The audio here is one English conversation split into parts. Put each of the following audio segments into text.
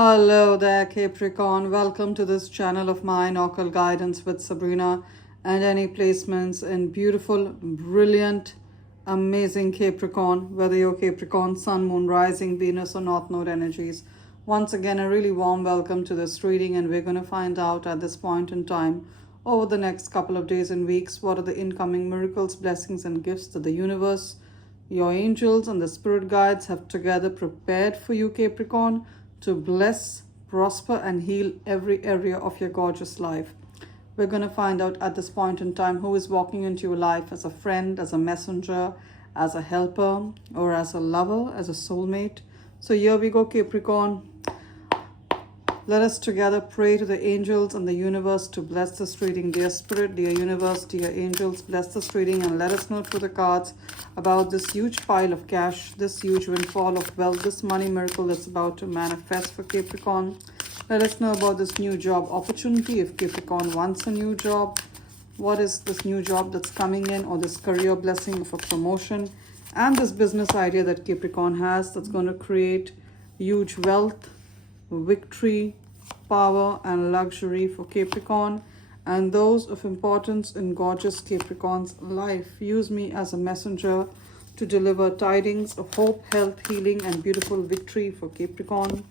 Hello there, Capricorn. Welcome to this channel of mine, Occult Guidance with Sabrina, and any placements in beautiful, brilliant, amazing Capricorn, whether you're Capricorn, Sun, Moon, Rising, Venus, or North Node energies. Once again, a really warm welcome to this reading, and we're going to find out at this point in time, over the next couple of days and weeks, what are the incoming miracles, blessings, and gifts that the universe, your angels, and the spirit guides have together prepared for you, Capricorn, to bless, prosper, and heal every area of your gorgeous life. We're going to find out at this point in time who is walking into your life as a friend, as a messenger, as a helper, or as a lover, as a soulmate. So here we go, Capricorn. Let us together pray to the angels and the universe to bless this reading. Dear Spirit, dear universe, dear angels, bless this reading and let us know through the cards about this huge pile of cash, this huge windfall of wealth, this money miracle that's about to manifest for Capricorn. Let us know about this new job opportunity. If Capricorn wants a new job, what is this new job that's coming in, or this career blessing of a promotion, and this business idea that Capricorn has that's going to create huge wealth, victory, power, and luxury for Capricorn and those of importance in gorgeous Capricorn's life. Use me as a messenger to deliver tidings of hope, health, healing, and beautiful victory for Capricorn.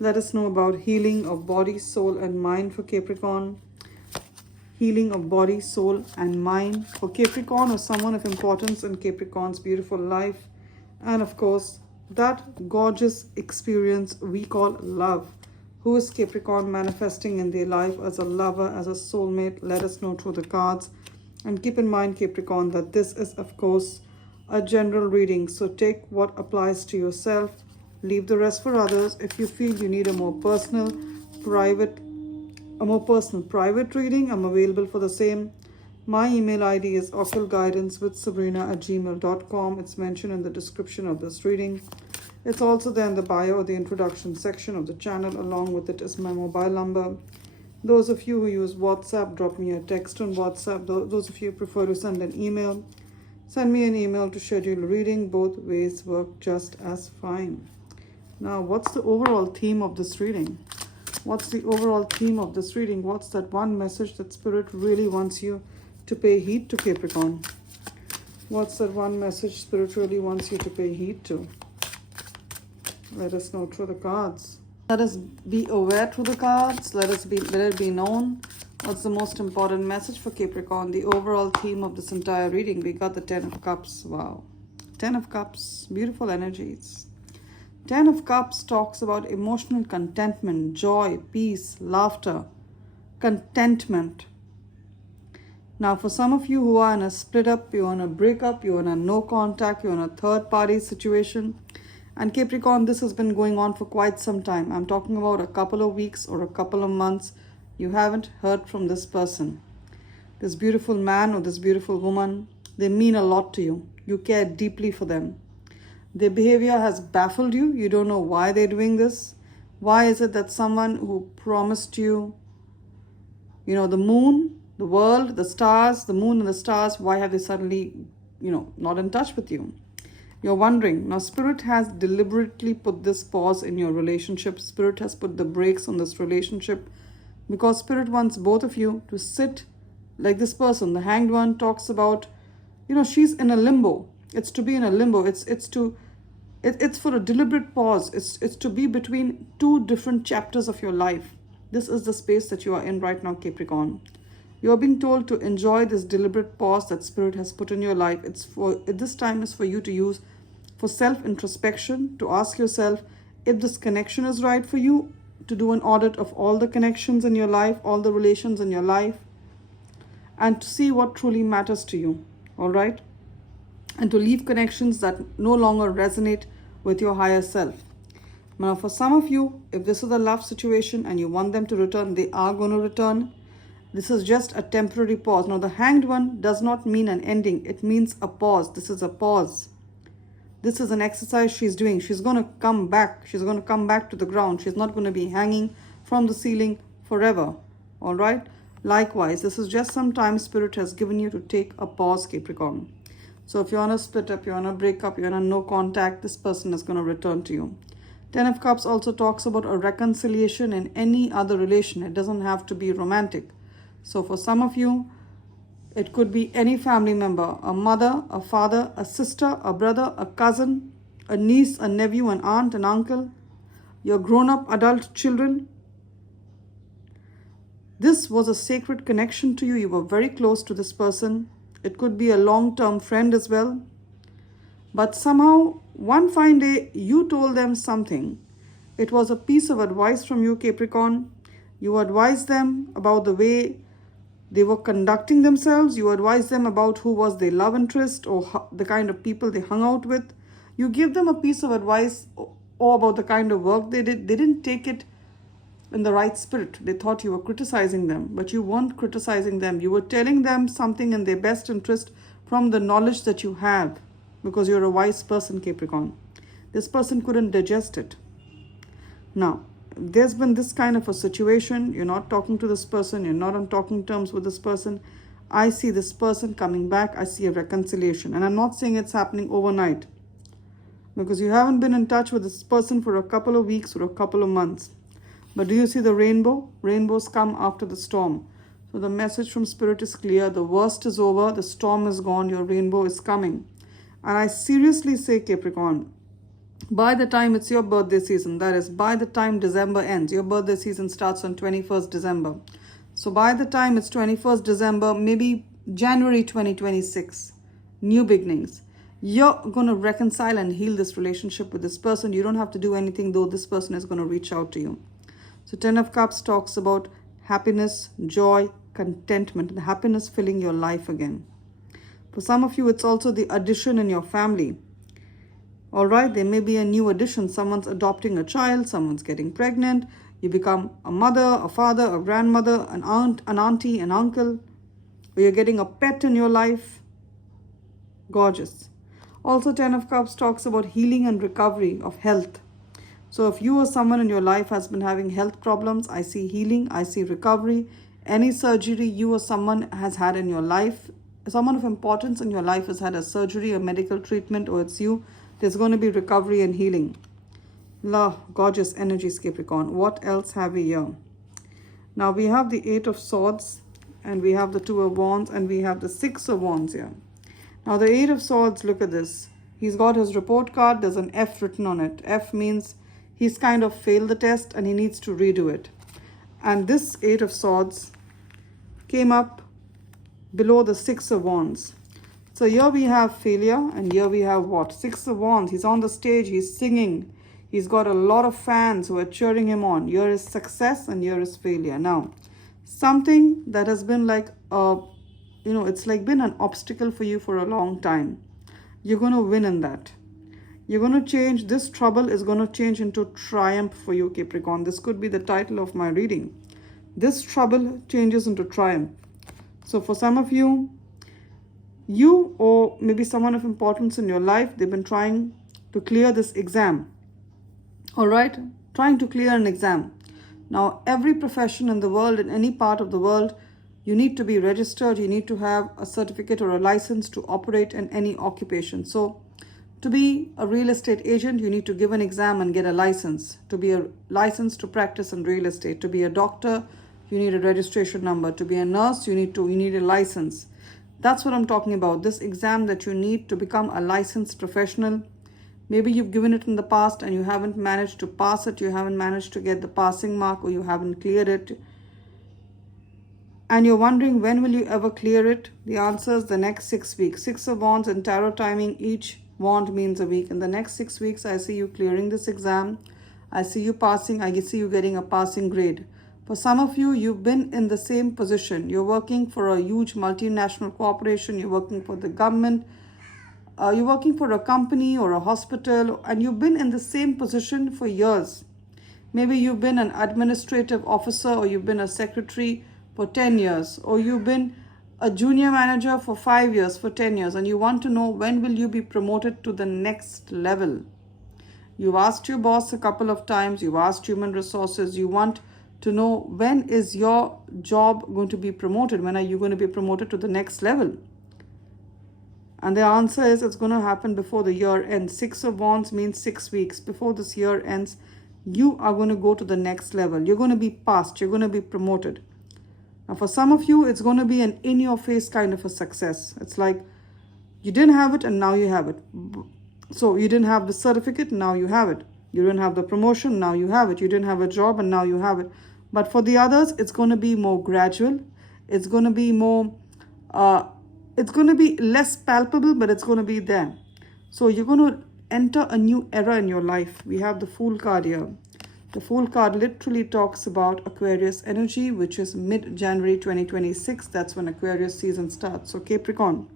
Let us know about healing of body, soul, and mind for Capricorn. Healing of body, soul, and mind for Capricorn or someone of importance in Capricorn's beautiful life. And of course, that gorgeous experience we call love. Who is Capricorn manifesting in their life as a lover, as a soulmate? Let us know through the cards. And keep in mind, Capricorn, that this is, of course, a general reading. So take what applies to yourself. Leave the rest for others. If you feel you need a more personal, private reading, I'm available for the same. My email ID is occultguidancewithsabrina@gmail.com. It's mentioned in the description of this reading. It's also there in the bio or the introduction section of the channel. Along with it is my mobile number. Those of you who use WhatsApp, drop me a text on WhatsApp. Those of you who prefer to send an email, send me an email to schedule a reading. Both ways work just as fine. Now, what's the overall theme of this reading? What's the overall theme of this reading? What's that one message that Spirit really wants you to pay heed to, Capricorn? What's that one message Spirit really wants you to pay heed to? Let us know through the cards. Let us be aware through the cards. Let it be known. What's the most important message for Capricorn? The overall theme of this entire reading. We got the 10 of Cups. Wow. 10 of Cups. Beautiful energies. 10 of Cups talks about emotional contentment, joy, peace, laughter, contentment. Now, for some of you who are in a split up, you're in a breakup, you're in a no contact, you're in a third party situation. And Capricorn, this has been going on for quite some time. I'm talking about a couple of weeks or a couple of months. You haven't heard from this person. This beautiful man or this beautiful woman, they mean a lot to you. You care deeply for them. Their behavior has baffled you. You don't know why they're doing this. Why is it that someone who promised you, the moon, the world, the stars, the moon and the stars, why have they suddenly, not in touch with you? You're wondering. Now, Spirit has deliberately put this pause in your relationship. Spirit has put the brakes on this relationship because Spirit wants both of you to sit like this person. The Hanged One talks about, she's in a limbo. It's to be in a limbo. It's for a deliberate pause. It's to be between two different chapters of your life. This is the space that you are in right now, Capricorn. You're being told to enjoy this deliberate pause that Spirit has put in your life. This time is for you to use for self-introspection, to ask yourself if this connection is right for you, to do an audit of all the connections in your life, all the relations in your life, and to see what truly matters to you, all right? And to leave connections that no longer resonate with your higher self. Now, for some of you, if this is a love situation and you want them to return, they are going to return. This is just a temporary pause. Now, the Hanged One does not mean an ending. It means a pause. This is a pause. This is an exercise she's doing. She's going to come back. She's going to come back to the ground. She's not going to be hanging from the ceiling forever. All right? Likewise, this is just some time Spirit has given you to take a pause, Capricorn. So if you're on a split up, you're on a breakup, you're on a no contact, this person is going to return to you. Ten of Cups also talks about a reconciliation in any other relation. It doesn't have to be romantic. So for some of you, it could be any family member, a mother, a father, a sister, a brother, a cousin, a niece, a nephew, an aunt, an uncle, your grown-up adult children. This was a sacred connection to you. You were very close to this person. It could be a long-term friend as well. But somehow, one fine day, you told them something. It was a piece of advice from you, Capricorn. You advised them about the way they were conducting themselves. You advised them about who was their love interest or the kind of people they hung out with. You give them a piece of advice or about the kind of work they did. They didn't take it in the right spirit. They thought you were criticizing them, but you weren't criticizing them. You were telling them something in their best interest from the knowledge that you have, because you're a wise person, Capricorn. This person couldn't digest it. Now, there's been this kind of a situation. You're not talking to this person. You're not on talking terms with this person. I see this person coming back. I see a reconciliation. And I'm not saying it's happening overnight, because you haven't been in touch with this person for a couple of weeks or a couple of months. But do you see the rainbow? Rainbows come after the storm. So the message from Spirit is clear. The worst is over. The storm is gone. Your rainbow is coming. And I seriously say, Capricorn, by the time it's your birthday season, that is, by the time December ends, your birthday season starts on 21st December. So by the time it's 21st December, maybe January 2026, new beginnings, you're going to reconcile and heal this relationship with this person. You don't have to do anything, though this person is going to reach out to you. So Ten of Cups talks about happiness, joy, contentment, and happiness filling your life again. For some of you, it's also the addition in your family. All right, there may be a new addition. Someone's adopting a child, someone's getting pregnant. You become a mother, a father, a grandmother, an aunt, an auntie, an uncle. Or you're getting a pet in your life. Gorgeous. Also, Ten of Cups talks about healing and recovery of health. So if you or someone in your life has been having health problems, I see healing, I see recovery. Any surgery you or someone has had in your life, someone of importance in your life has had a surgery, a medical treatment, or it's you, there's going to be recovery and healing. Gorgeous energies, Capricorn. What else have we here? Now we have the Eight of Swords, and we have the Two of Wands, and we have the Six of Wands here. Now the Eight of Swords, look at this. He's got his report card. There's an F written on it. F means he's kind of failed the test and he needs to redo it. And this Eight of Swords came up below the Six of Wands. So here we have failure, and here we have what? Six of Wands. He's on the stage, he's singing. He's got a lot of fans who are cheering him on. Here is success and here is failure. Now, something that has been like, it's like been an obstacle for you for a long time. You're going to win in that. You're going to change. This trouble is going to change into triumph for you, Capricorn. This could be the title of my reading. This trouble changes into triumph. So for some of you, you or maybe someone of importance in your life, they've been trying to clear this exam. All right? Trying to clear an exam. Now, every profession in the world, in any part of the world, you need to be registered. You need to have a certificate or a license to operate in any occupation. So to be a real estate agent, you need to give an exam and get a license. To be a license to practice in real estate. To be a doctor, you need a registration number. To be a nurse, you need a license. That's what I'm talking about. This exam that you need to become a licensed professional. Maybe you've given it in the past and you haven't managed to pass it. You haven't managed to get the passing mark, or you haven't cleared it. And you're wondering, when will you ever clear it? The answer is the next 6 weeks. Six of Wands and tarot timing, each wand means a week. In the next 6 weeks, I see you clearing this exam. I see you passing. I see you getting a passing grade. For some of you, you've been in the same position. You're working for a huge multinational corporation. You're working for the government. You're working for a company or a hospital. And you've been in the same position for years. Maybe you've been an administrative officer, or you've been a secretary for 10 years. Or you've been a junior manager for 5 years, for 10 years. And you want to know, when will you be promoted to the next level? You've asked your boss a couple of times. You've asked human resources. You want to know, when is your job going to be promoted? When are you going to be promoted to the next level? And the answer is it's going to happen before the year ends. 6 of Wands means 6 weeks. Before this year ends, you are going to go to the next level. You're going to be passed. You're going to be promoted. Now, for some of you, it's going to be an in-your-face kind of a success. It's like you didn't have it and now you have it. So you didn't have the certificate, now you have it. You didn't have the promotion, now you have it. You didn't have a job and now you have it. But for the others, it's going to be more gradual. It's going to be more, it's going to be less palpable, but it's going to be there. So you're going to enter a new era in your life. We have the Fool card here. The Fool card literally talks about Aquarius energy, which is mid-January 2026. That's when Aquarius season starts. So Capricorn,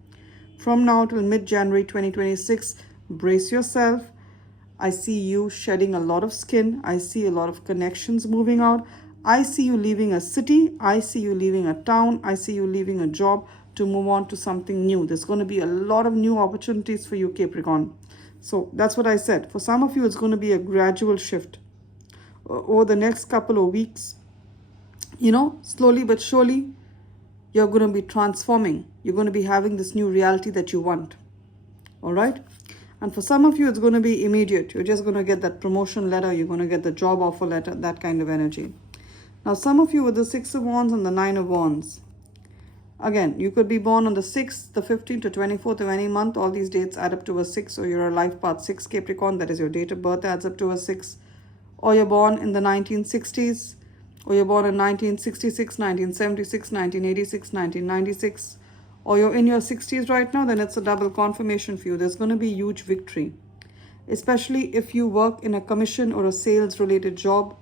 from now till mid-January 2026, brace yourself. I see you shedding a lot of skin. I see a lot of connections moving out. I see you leaving a city. I see you leaving a town. I see you leaving a job to move on to something new. There's going to be a lot of new opportunities for you, Capricorn. So that's what I said. For some of you, it's going to be a gradual shift. Over the next couple of weeks, you know, slowly but surely, you're going to be transforming. You're going to be having this new reality that you want. All right? And for some of you, it's going to be immediate. You're just going to get that promotion letter. You're going to get the job offer letter, that kind of energy. Now, some of you with the 6 of Wands and the 9 of Wands. Again, you could be born on the 6th, the 15th to 24th of any month. All these dates add up to a 6. So you're a life path 6 Capricorn. That is your date of birth, adds up to a 6. Or you're born in the 1960s, or you're born in 1966, 1976, 1986, 1996, or you're in your 60s right now, then it's a double confirmation for you. There's going to be huge victory, especially if you work in a commission or a sales related job.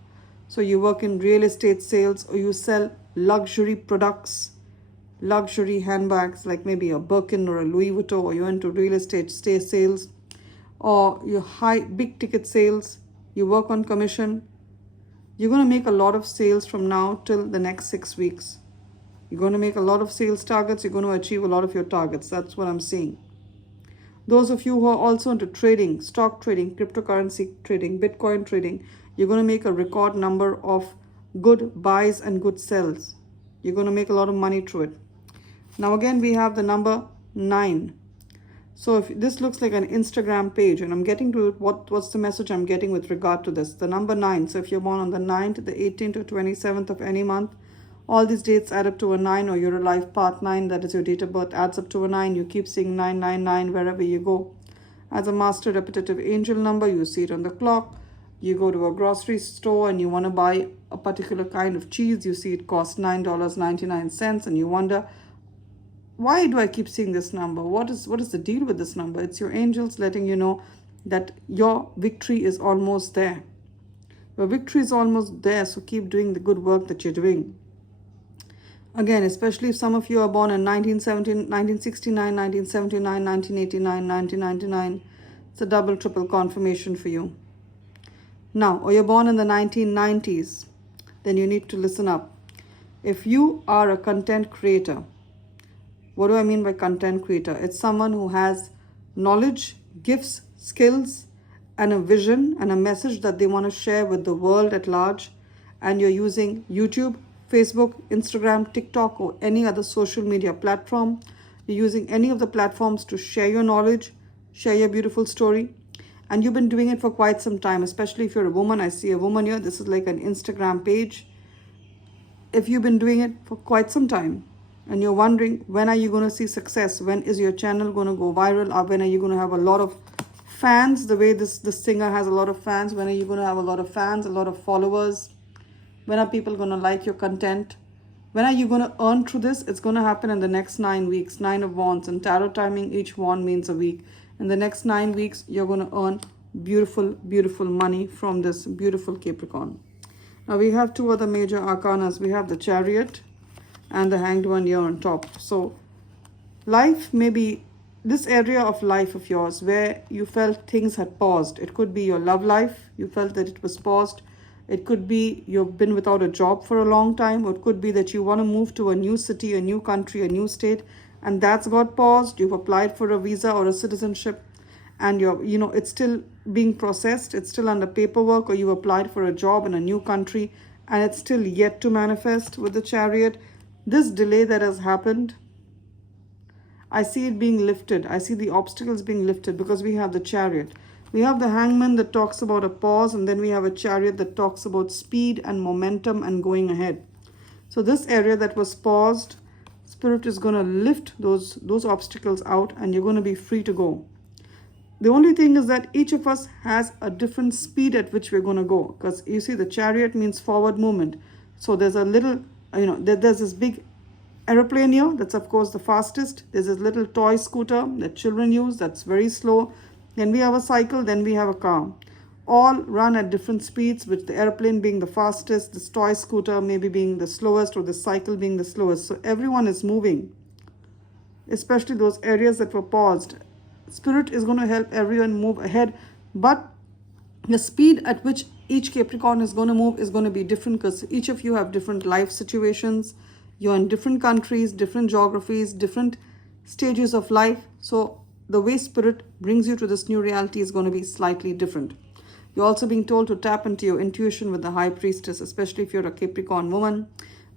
So you work in real estate sales, or you sell luxury products, luxury handbags, like maybe a Birkin or a Louis Vuitton, or you're into real estate sales, or your big ticket sales. You work on commission. You're going to make a lot of sales from now till the next 6 weeks. You're going to make a lot of sales targets. You're going to achieve a lot of your targets. That's what I'm seeing. Those of you who are also into trading, stock trading, cryptocurrency trading, Bitcoin trading, you're going to make a record number of good buys and good sells. You're going to make a lot of money through it. Now again, we have the number 9. So if this looks like an Instagram page, and I'm getting to it, what's the message I'm getting with regard to this? The number 9. So if you're born on the 9th, the 18th or 27th of any month, all these dates add up to a 9, or you're a life path 9, that is your date of birth, adds up to a 9. You keep seeing 999 wherever you go. As a master repetitive angel number, you see it on the clock. You go to a grocery store and you want to buy a particular kind of cheese. You see it costs $9.99 and you wonder, why do I keep seeing this number? What is the deal with this number? It's your angels letting you know that your victory is almost there. Your victory is almost there, so keep doing the good work that you're doing. Again, especially if some of you are born in 1969, 1979, 1989, 1999, it's a double, triple confirmation for you. Now, or you're born in the 1990s, then you need to listen up. If you are a content creator, what do I mean by content creator? It's someone who has knowledge, gifts, skills, and a vision and a message that they want to share with the world at large. And you're using YouTube, Facebook, Instagram, TikTok, or any other social media platform. You're using any of the platforms to share your knowledge, share your beautiful story. And you've been doing it for quite some time, especially if you're a woman. I see a woman here. This is like an Instagram page. If you've been doing it for quite some time, and you're wondering, when are you going to see success? When is your channel going to go viral? Or when are you going to have a lot of fans? The way this singer has a lot of fans. When are you going to have a lot of fans, a lot of followers? When are people going to like your content? When are you going to earn through this? It's going to happen in the next 9 weeks. 9 of Wands. And tarot timing, each wand means a week. In the next 9 weeks, you're going to earn beautiful, beautiful money from this beautiful Capricorn. Now we have 2 other major arcanas. We have the Chariot and the Hanged One here on top. So life may be this area of life of yours where you felt things had paused. It could be your love life. You felt that it was paused. It could be you've been without a job for a long time. Or it could be that you want to move to a new city, a new country, a new state, and that's got paused. You've applied for a visa or a citizenship, and it's still being processed. It's still under paperwork, or you applied for a job in a new country and it's still yet to manifest with the Chariot. This delay that has happened, I see it being lifted. I see the obstacles being lifted because we have the Chariot. We have the Hangman that talks about a pause, and then we have a Chariot that talks about speed and momentum and going ahead. So this area that was paused, Spirit is going to lift those obstacles out, and you're going to be free to go. The only thing is that each of us has a different speed at which we're going to go, because you see the Chariot means forward movement. So there's a little, there's this big aeroplane here, that's of course the fastest. There's this little toy scooter that children use, that's very slow. Then we have a cycle, then we have a car. All run at different speeds, with the airplane being the fastest, this toy scooter maybe being the slowest, or the cycle being the slowest. So everyone is moving, especially those areas that were paused. Spirit is going to help everyone move ahead, but the speed at which each Capricorn is going to move is going to be different, because each of you have different life situations. You're in different countries, different geographies, different stages of life. So the way Spirit brings you to this new reality is going to be slightly different. You're also being told to tap into your intuition with the High Priestess, especially if you're a Capricorn woman.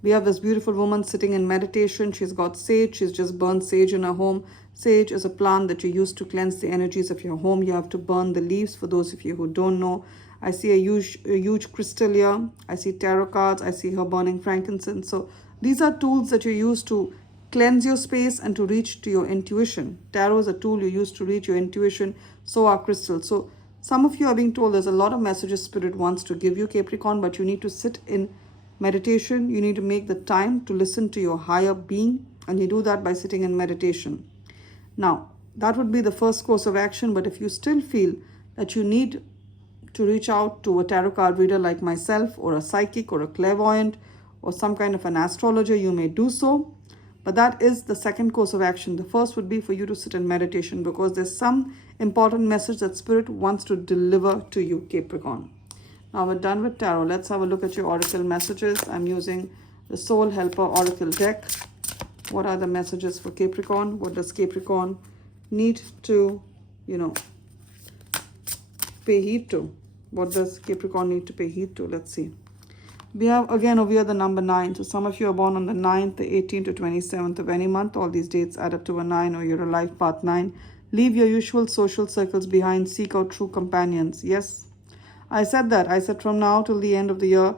We have this beautiful woman sitting in meditation. She's got sage. She's just burned sage in her home. Sage is a plant that you use to cleanse the energies of your home. You have to burn the leaves, for those of you who don't know. I see a huge crystal here. I see tarot cards. I see her burning frankincense. So these are tools that you use to cleanse your space and to reach to your intuition. Tarot is a tool you use to reach your intuition. So are crystals. So some of you are being told there's a lot of messages Spirit wants to give you, Capricorn, but you need to sit in meditation. You need to make the time to listen to your higher being, and you do that by sitting in meditation. Now, that would be the first course of action, but if you still feel that you need to reach out to a tarot card reader like myself, or a psychic, or a clairvoyant, or some kind of an astrologer, you may do so. But that is the second course of action. The first would be for you to sit in meditation, because there's some important message that Spirit wants to deliver to you, Capricorn. Now we're done with tarot. Let's have a look at your oracle messages. I'm using the Soul Helper Oracle deck. What are the messages for Capricorn? What does Capricorn need to, pay heed to? What does Capricorn need to pay heed to? Let's see. We have, again, over here the number 9. So some of you are born on the 9th, the 18th to 27th of any month. All these dates add up to a 9, or you're a life path 9. Leave your usual social circles behind. Seek out true companions. Yes, I said that. I said from now till the end of the year,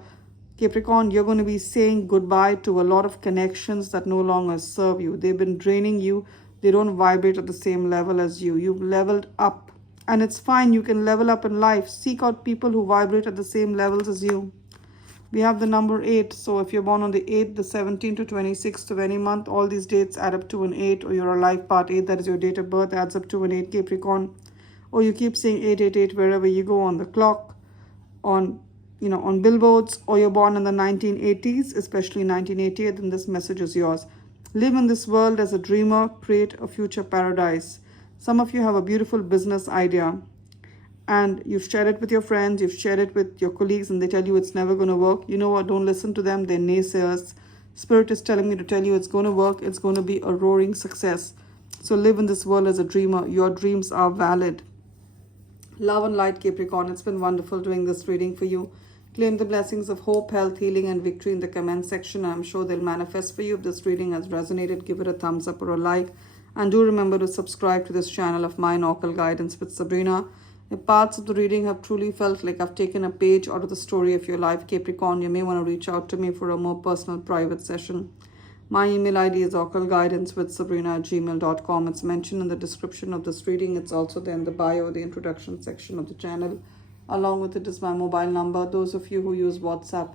Capricorn, you're going to be saying goodbye to a lot of connections that no longer serve you. They've been draining you. They don't vibrate at the same level as you. You've leveled up. And it's fine. You can level up in life. Seek out people who vibrate at the same levels as you. We have the number 8. So if you're born on the 8th, the 17th to 26th of any month, all these dates add up to an 8, or you're a life part 8, that is your date of birth, adds up to an 8, Capricorn. Or you keep saying 888 wherever you go on the clock, on billboards, or you're born in the 1980s, especially 1988, then this message is yours. Live in this world as a dreamer, create a future paradise. Some of you have a beautiful business idea, and you've shared it with your friends, you've shared it with your colleagues, and they tell you it's never going to work. You know what? Don't listen to them. They're naysayers. Spirit is telling me to tell you it's going to work. It's going to be a roaring success. So live in this world as a dreamer. Your dreams are valid. Love and light, Capricorn. It's been wonderful doing this reading for you. Claim the blessings of hope, health, healing, and victory in the comment section. I'm sure they'll manifest for you. If this reading has resonated, give it a thumbs up or a like. And do remember to subscribe to this channel of mine, Occult Guidance with Sabrina. If parts of the reading have truly felt like I've taken a page out of the story of your life, Capricorn, you may want to reach out to me for a more personal private session. My email ID is occultguidancewithsabrina@gmail.com. It's mentioned in the description of this reading. It's also there in the bio, the introduction section of the channel. Along with it is my mobile number. Those of you who use WhatsApp,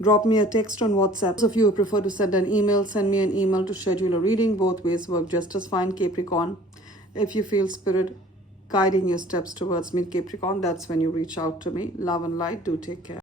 drop me a text on WhatsApp. Those of you who prefer to send an email, send me an email to schedule a reading. Both ways work just as fine, Capricorn. If you feel Spirit guiding your steps towards me, Capricorn, that's when you reach out to me. Love and light. Do take care.